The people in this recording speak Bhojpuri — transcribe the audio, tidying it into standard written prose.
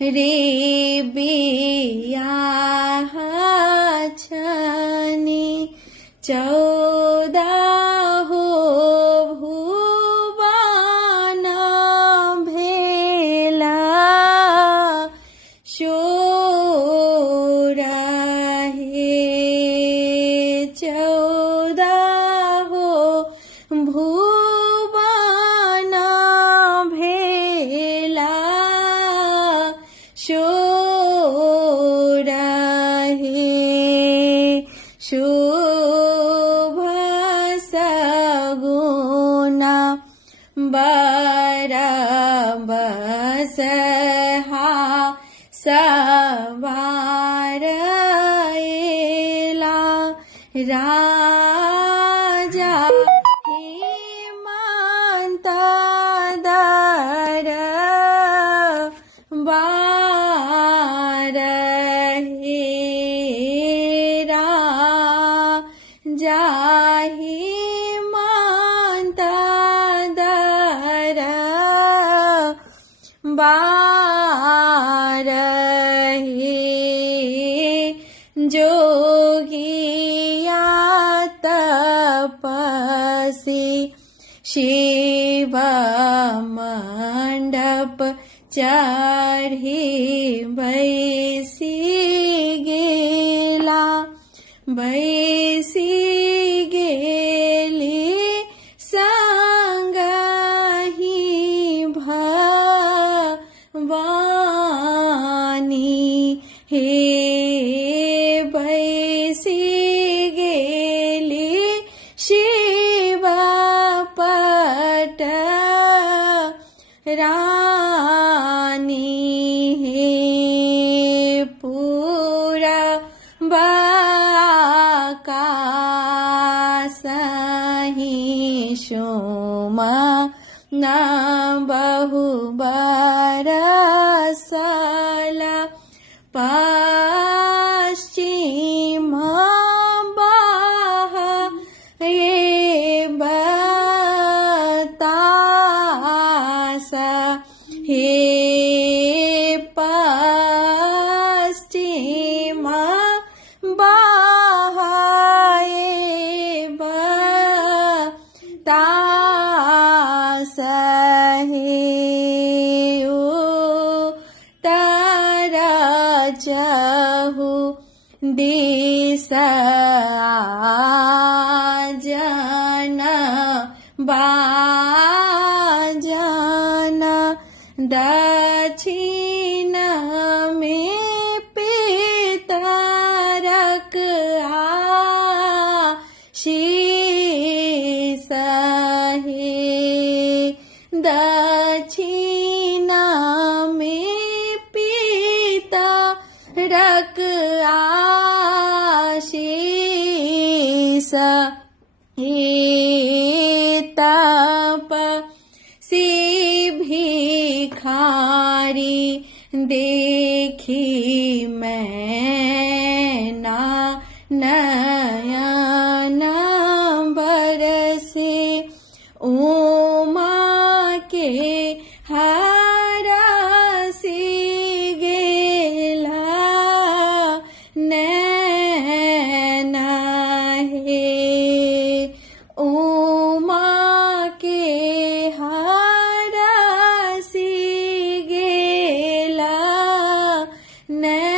रे बियाह छनि 14 भुवन भेला शोर हे 14 भुवन भेला शोर हे शुभ सगुन बर बसहा सवार एला राजा हेमंत दर बार हे राजा हेमंत दर बार हे जोगिया तपसी शिव मंडप चढ़ी बैसी गेला बैसी गेली संगहि भवानी हे बैसी गेली शिव पट रानी हे पूरा बाकासहि सोमा न बहु बरसल पश्चिम बाह ये बतास हे पश्चिम बाह ये बतास हे उत्तर चहु दिस आजन बाजन दक्षिण में पितरक आशीष हे दक्षिण में पितरक आशीष हे तप सी भिखारी देखी मैना नयन बरसे उमा के हरसी गेला नैना हे उमा के हरसी गेला नैना